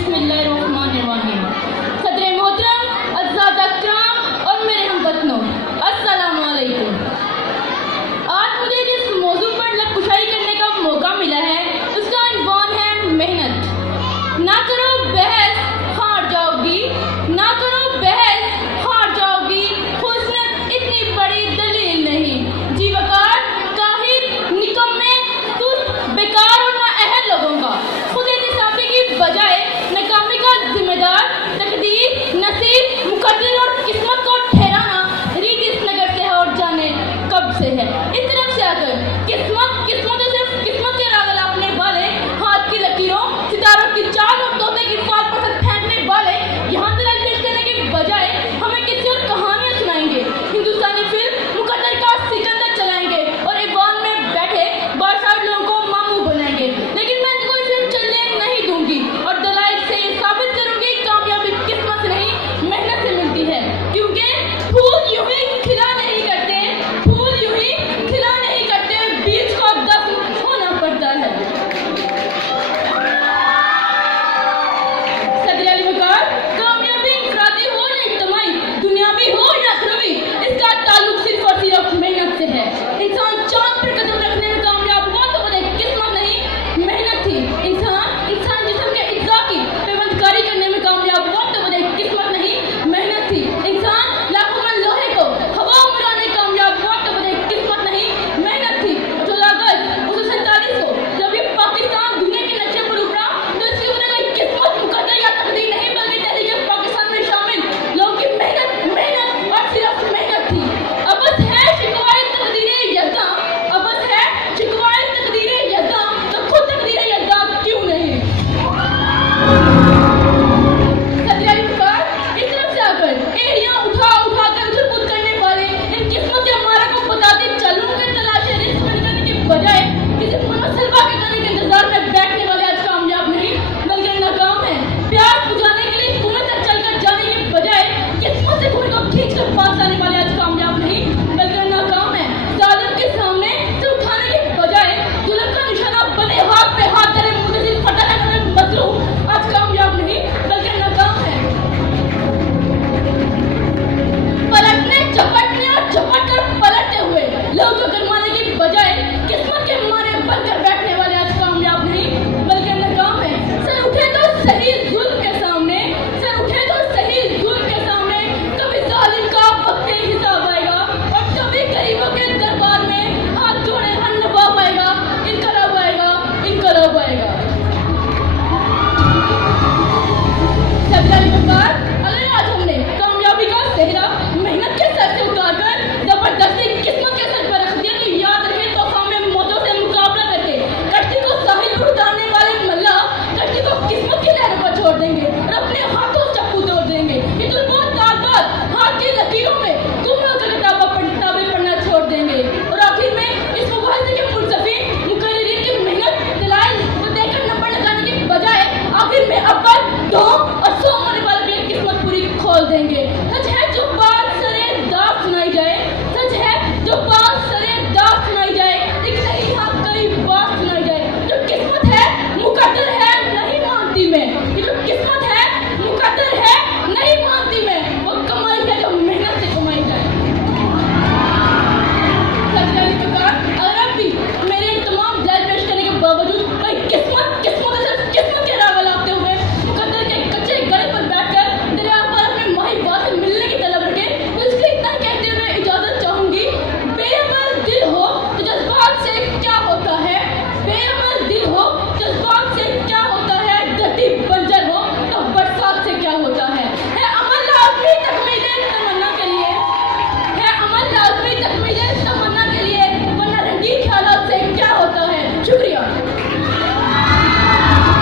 बिस्मिल्लाहिर्रहमानिर्रहीम। सदर मोहतरम, अज़ादा कराम और मेरे हमवतनों, अस्सलामु अलैकुम। आज मुझे जिस मौजू पर लखकुशाई करने का मौका मिला है उसका इन्वान है मेहनत। ना करो बहस, हार जाओगी। ना करो बहस, हार जाओगी। हुस्न इतनी बड़ी दलील नहीं। जी वकार, काहिर, निकम्मे, सुस्त, बेकार और नाअहल लोगों का खुद एहतिसाबी की बजाय नाकामी का जिम्मेदार तकदीर, नसीब, मुकद्दर और किस्मत को ठहराना रीत इस नगर से है और जाने कब से है। इस तरफ से आकर किस्मत किस्मत और सिर्फ किस्मत के राग लापने वाले, हाथ की लकीरों, सितारों की चाल और तोते की फाल पर फेंकने वाले यहाँ दलाल पेश करने की बजाय हमें किसी और कहानियाँ सुनाएंगे। हिंदुस्तानी फिल्म मुकद्दर का सिकंदर चलाएंगे और ईवान में बैठे बादशाह लोगों को मामू बनाएंगे। लेकिन मैं इनको ये फिल्म चलने नहीं दूंगी और दलाइल से ये साबित करूंगी कामयाबी किस्मत से नहीं मेहनत से मिलती है। क्योंकि फूल यूं ही खिला नहीं करते, फूल यूं ही खिला नहीं करते, बीज को दफन होना पड़ता है। सदर अली वकार, कामयाबी इंफरादी हो या इज्तिमाई, दुनियावी हो या अखरवी, इसका ताल्लुक सिर्फ और सिर्फ मेहनत से है। इंसान चांद पर कदम रखने में कामयाब हुआ तो वो किस्मत नहीं मेहनत थी। इंसान